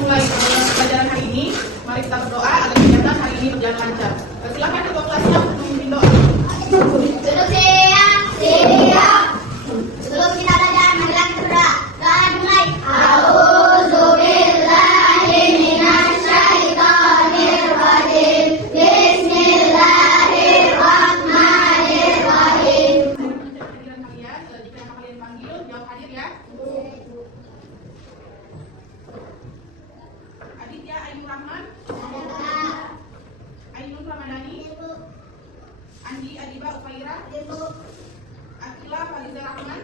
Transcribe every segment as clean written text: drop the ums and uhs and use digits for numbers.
mulai pelajaran hari ini. Mari kita berdoa agar kegiatan hari ini berjalan lancar. Silakan ketua kelasnya untuk memimpin doa. Sebelum kita belajar, marilah kita berdoa. Doa dimulai. A'udzubillahi minasyaitonir rajim. Bismillahirrahmanirrahim. Panggilan kalian, jika kalian panggil, jawab hadir ya. Aditya Ainur Rahman, Ainur Ramadhani, Andi Adiba Ufaira, Akila Faliza Rahman.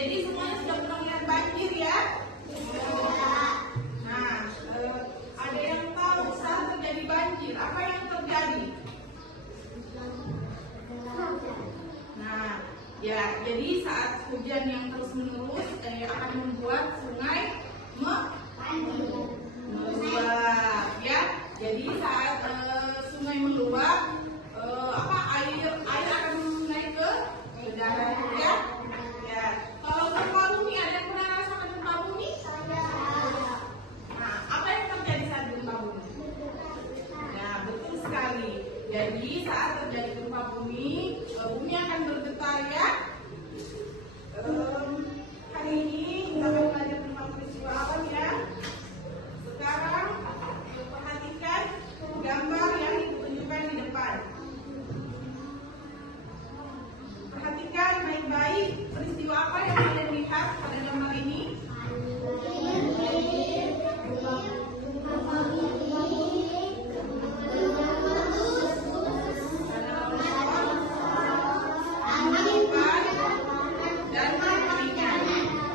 Jadi semuanya sudah pernah lihat banjir ya? Nah, ada yang tahu saat terjadi banjir, apa yang terjadi? Nah, ya, jadi saat hujan yang terus menerus akan membuat sungai meluap, ya. Jadi saat sungai meluap, air akan naik ke darat, ya. Ya, kalau gempa bumi, ada yang pernah rasakan gempa bumi? Nah, apa yang terjadi saat gempa bumi? Nah, betul sekali. Jadi saat terjadi gempa bumi, bumi akan bergetar ya. Hari ini kita akan belajar tentang peristiwa alam ya. Sekarang perhatikan gambar yang ditunjukkan di depan. Perhatikan baik-baik peristiwa apa yang kalian lihat pada gambar ini. Dan keringan,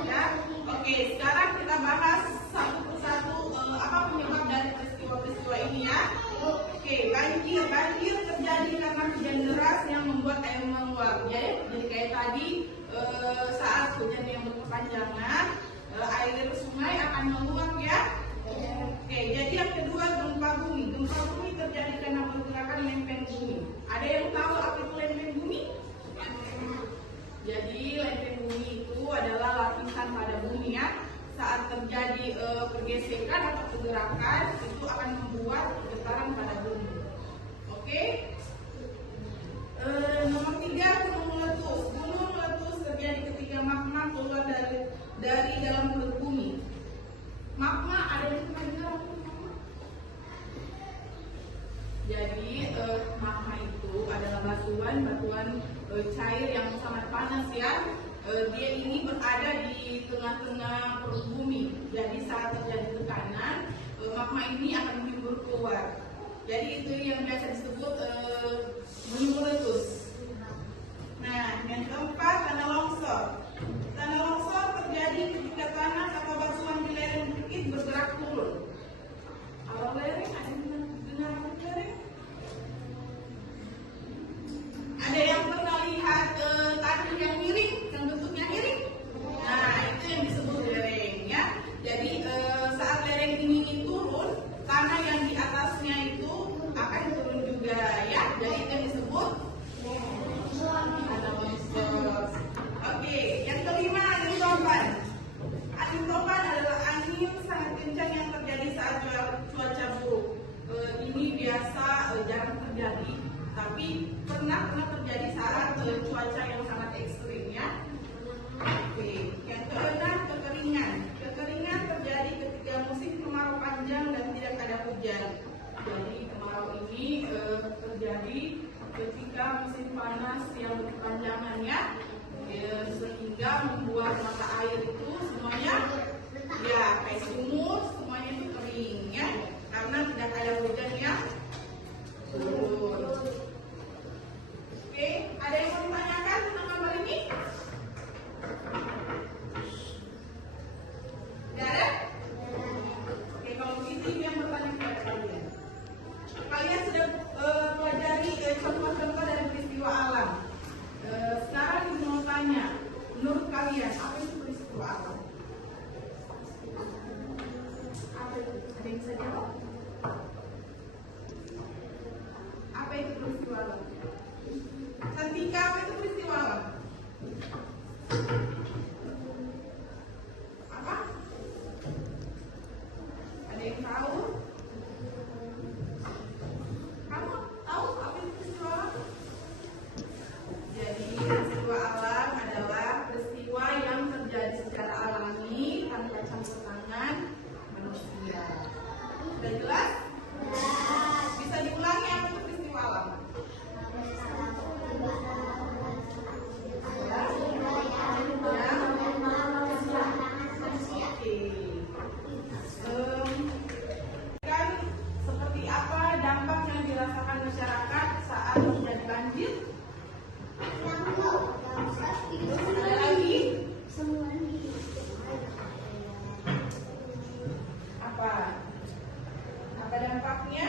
ya. Oke, sekarang kita bahas satu persatu apa penyebab dari peristiwa-peristiwa ini ya. Oke, banjir terjadi karena hujan deras yang membuat air meluap. Jadi kayak tadi saat hujan yang berkepanjangan, air sungai akan meluap ya. Oke, jadi yang kedua gempa bumi. Gempa bumi terjadi karena pergerakan lempeng bumi. Ada yang tahu apa itu lempeng bumi? Jadi lempeng bumi itu adalah lapisan pada bumi ya. Saat terjadi pergesekan atau pergerakan itu akan membuat getaran pada bumi. Oke. Nomor 3, gunung meletus. Gunung meletus terjadi ketika magma keluar dari dalam perut bumi. Magma, ada yang pernah dengar magma? Jadi magma itu adalah batuan cair yang sangat panas ya. Dia ini berada di tengah-tengah perut bumi. Jadi saat terjadi tekanan, magma ini akan menghembur keluar. Jadi itu yang biasa disebut gunung meletus. Nah, yang keempat, tanah longsor. Tanah longsor terjadi ketika tanah atau batuan di lereng bukit bergerak turun. Kalau lereng, ada yang dengar lereng? Ada yang pernah lihat tanah yang miring, yang bentuknya miring? Nah, itu yang disebut lereng ya. Jadi saat lereng ini turun, tanah yang di atasnya itu akan turun juga ya. Jadi itu yang disebut tanah longsor. Oke, yang kelima, angin topan. Angin topan adalah angin sangat kencang yang terjadi saat cuaca buruk. Ini biasa jarang terjadi, tapi pernah terjadi saat cuaca yang sangat ekstrim ya. Oke, yang keenam, kekeringan. Kekeringan terjadi ketika musim kemarau panjang dan tidak ada hujan. Jadi kemarau ini terjadi ketika musim panas yang berkepanjangan ya. Sehingga membuat mata air itu semuanya ya kayak sumur, semuanya itu kering ya, karena tidak ada hujan yang turun. Oke, ada yang mau ditanyakan tentang gambar ini? Tidak ada? Oke, kalau begitu yang bertanya kepada kalian. Kalian sudah apa? Santika apa itu peristiwa apa? Apa? Ada yang tahu? Kamu tahu apa itu peristiwa apa? Jadi peristiwa alam adalah peristiwa yang terjadi secara alami tanpa campur tangan manusia. Sudah jelas? Bisa diulangi apa itu peristiwa alam? Kan seperti apa dampak yang dirasakan masyarakat saat terjadi banjir? Terus ada lagi? Apa dampaknya?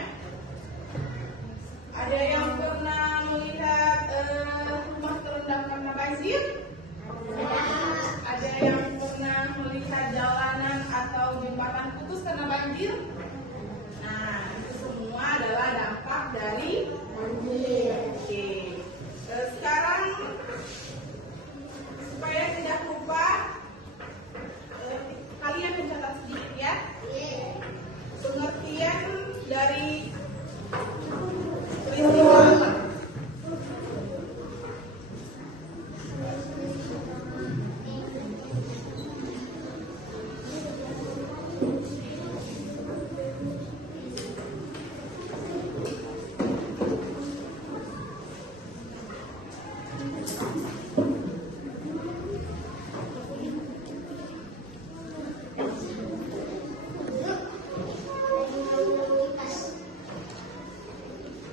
Ada yang pernah melihat rumah terendam karena banjir? Ada yang pernah melihat jalanan atau jembatan putus karena banjir? Nah, itu semua adalah dampak dari banjir. Oke. Sekarang supaya tidak lupa, kalian mencatat sedikit ya. Pengertian dari peristiwa alam.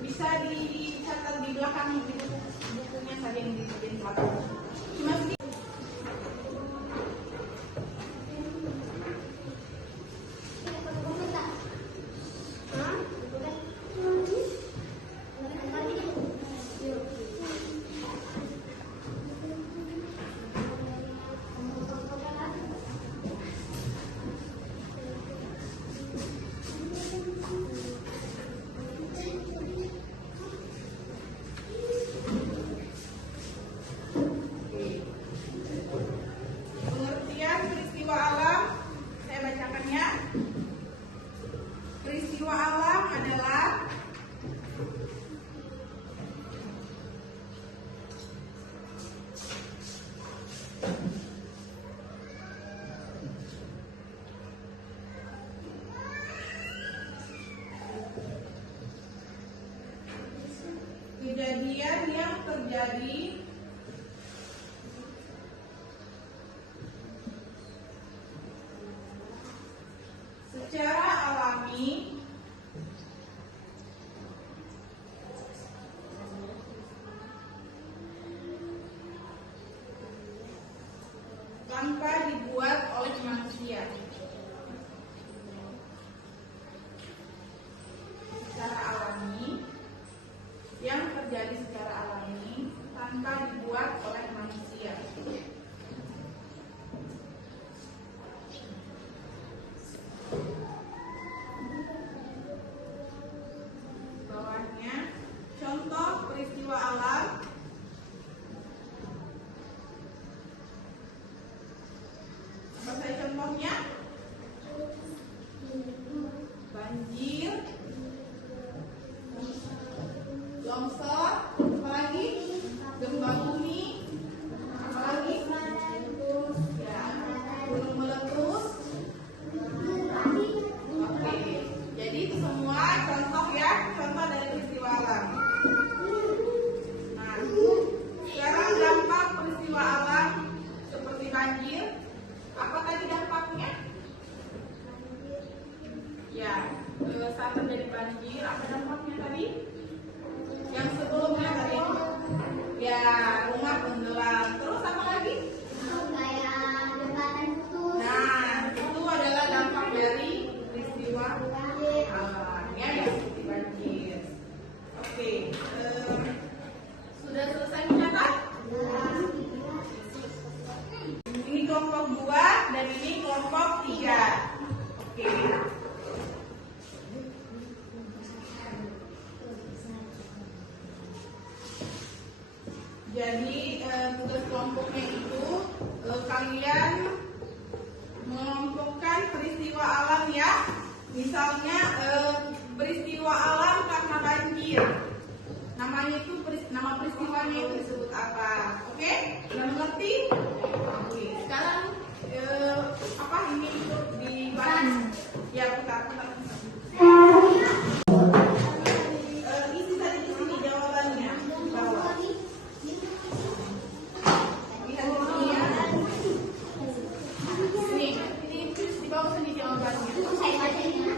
Bisa dicatat di belakang di bukunya tadi yang di belakang. Cuma sedikit. Pengertian peristiwa alam, saya bacakan ya. Peristiwa alam adalah kejadian yang terjadi secara alami tanpa dibuat oleh manusia. Secara alami yang terjadi secara alami tanpa dibuat oleh manusia. Bawahnya contoh peristiwa alam. Apa saja contohnya? Banjir, longsor, apalagi gempa bumi, apalagi ya, gunung meletus. Oke, jadi itu semua contoh ya, contoh dari peristiwa alam. Nah, sekarang dampak peristiwa alam seperti banjir, apa tadi dampaknya? Ya, saat terjadi banjir, apa dampaknya tadi? Yang sebelumnya tadi, ya rumah tenggelam. Terus apa lagi? Nah, itu adalah dampak dari peristiwa alam ya, yang seperti banjir. Oke, sudah selesai mencatat? Ini kelompok 2 dan ini kelompok 3. Oke. Jadi tugas kelompoknya itu kalian mengelompokkan peristiwa alam ya. Misalnya peristiwa alam karena banjir. Namanya itu nama peristiwanya itu disebut apa? Oke? Sudah mengerti? Oke. Sekarang apa ini untuk dibahas? Ya, putar. Isi tadi di sini jawabannya. Bawah. Lihat di sini ya. Ini tulis di bawah sini jawabannya. Lihat di sini ya.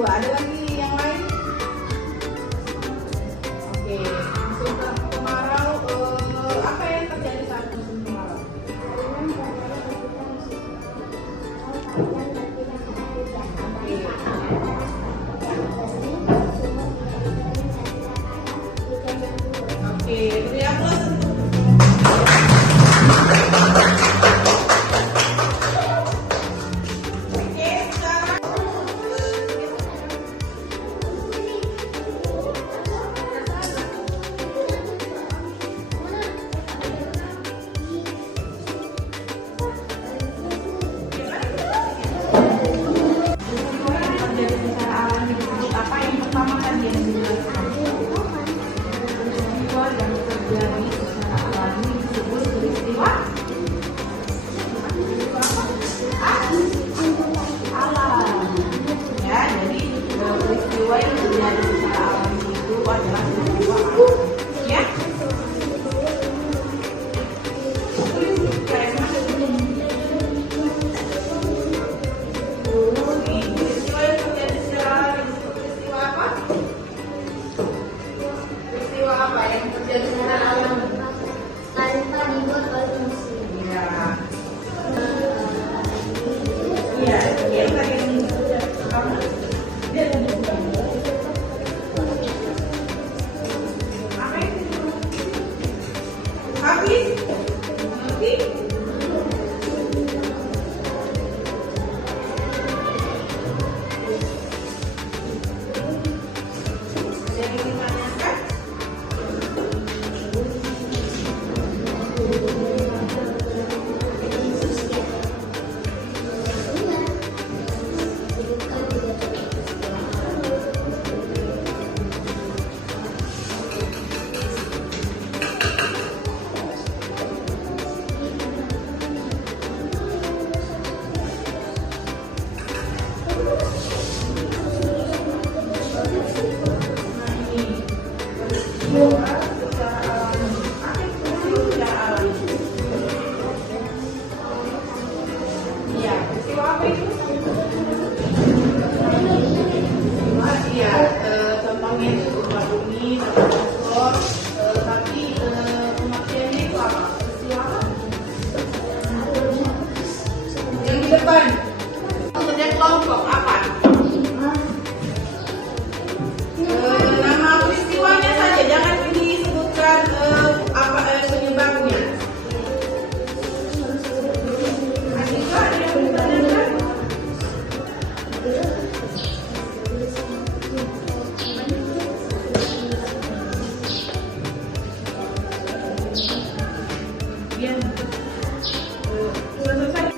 peristiwa. Ada lagi yang lain? Oke, musim kemarau. Apa yang terjadi saat musim kemarau? Oke, beri aplaus untuk depan. Kemudian kelompok apa? Nama peristiwanya saja, jangan disebutkan penyebabnya. Adika, ada yang bertanya? Ya. Sudah selesai.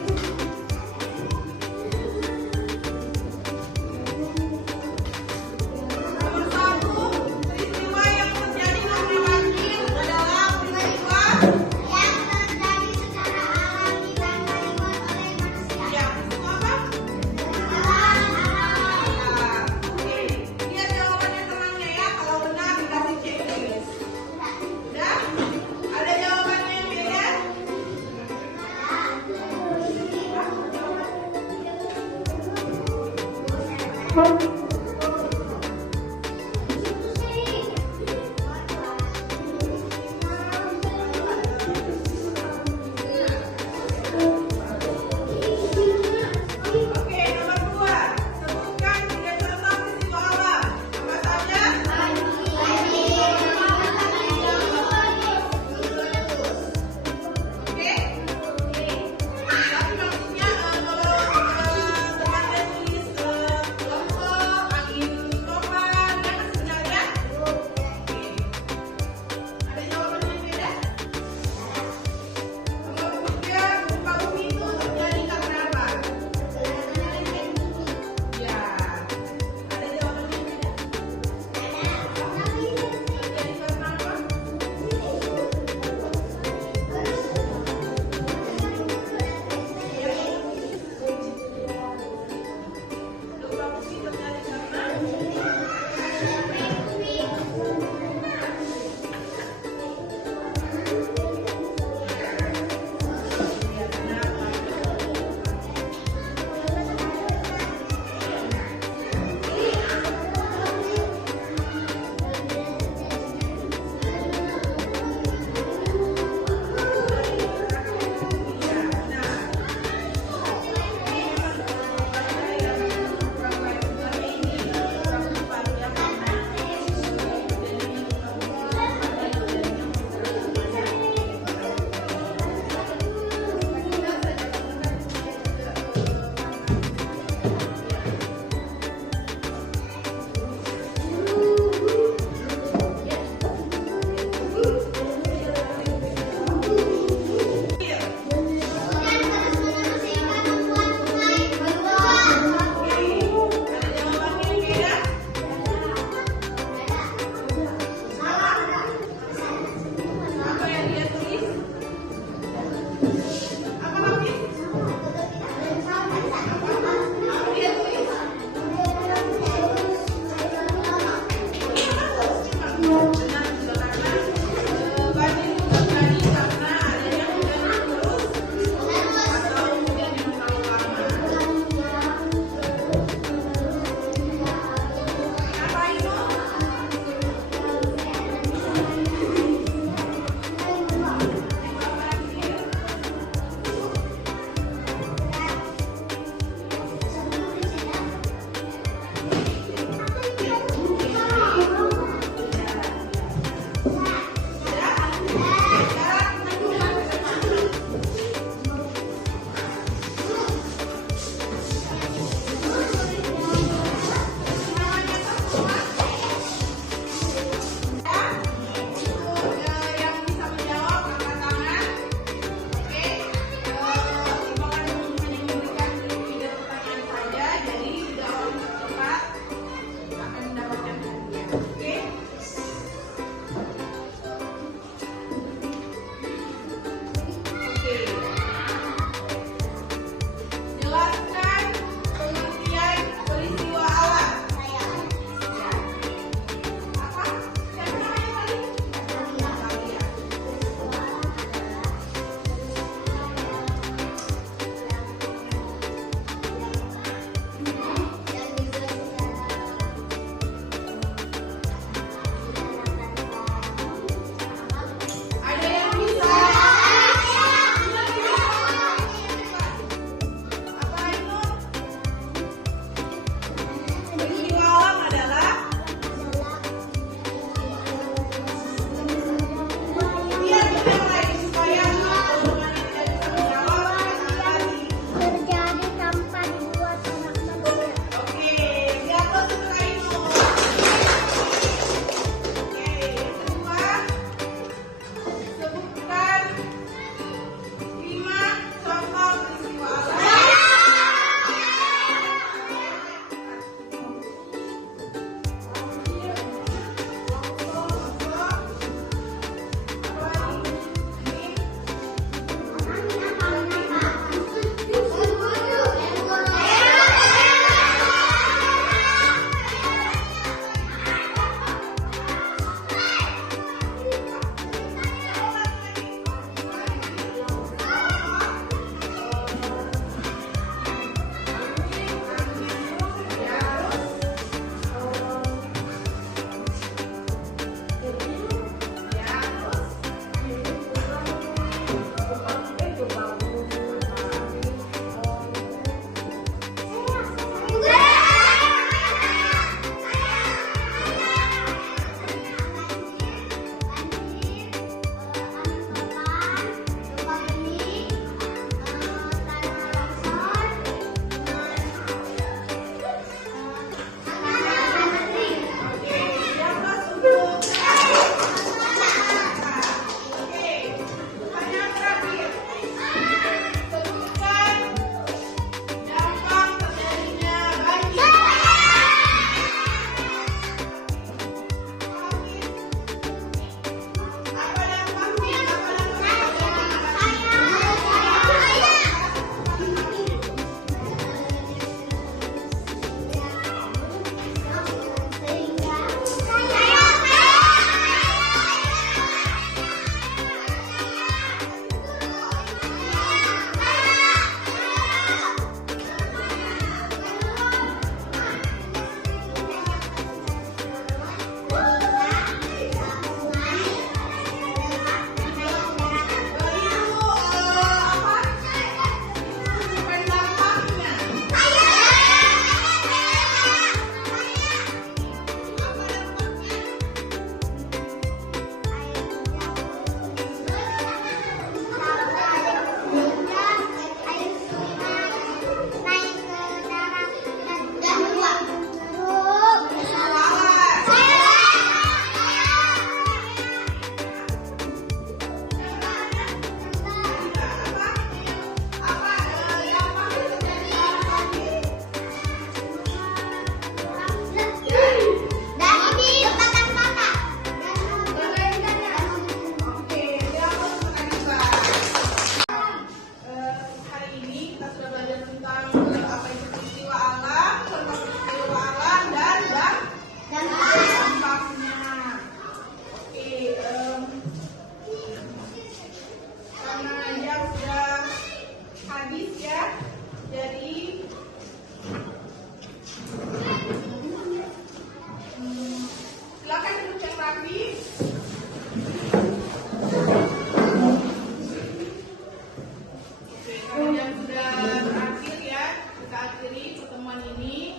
pertemuan ini.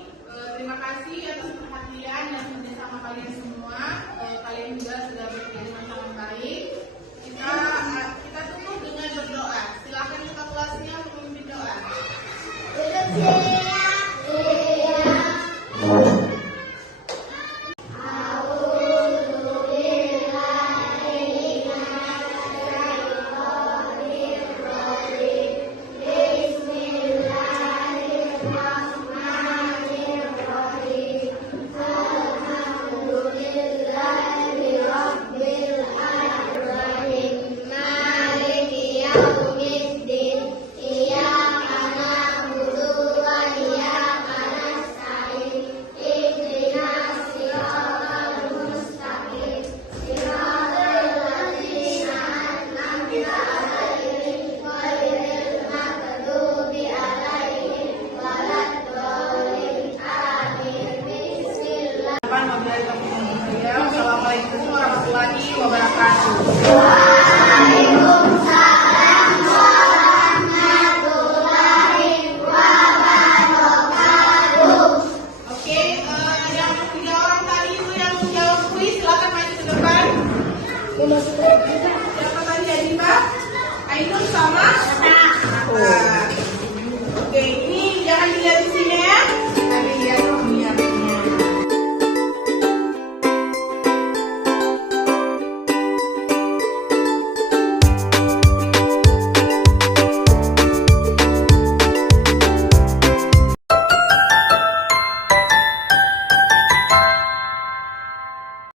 Terima kasih atas perhatian dan kerjasama kalian semua. Kalian juga sudah bekerja dengan sangat baik. Kita tutup dengan berdoa. Silakan ketua kelasnya memimpin doa. Assalamualaikum warahmatullahi wabarakatuh. Waalaikumsalam warahmatullahi wabarakatuh. Oke, yang 3 orang tadi itu yang menjawab kuis, silakan maju ke depan.